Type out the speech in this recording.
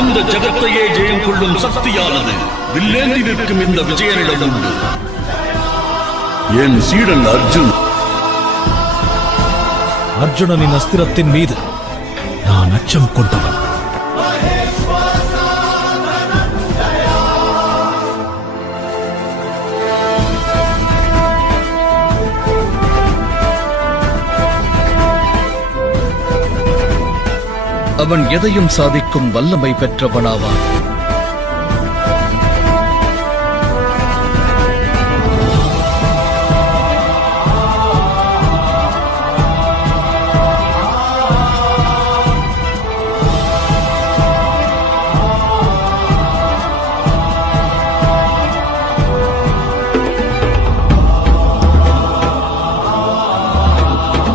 இந்த ஜகத்தையே ஜெயம் கொள்ளும் சக்தியானது வில்லேந்தி நிற்கும் இந்த விஜயனிடம் உண்டு. என் சீடன் அர்ஜுன். அர்ஜுனனின் அஸ்திரத்தின் மீது நான் அச்சம் கொண்டவன். அவன் எதையும் சாதிக்கும் வல்லமை பெற்றவனாவான்.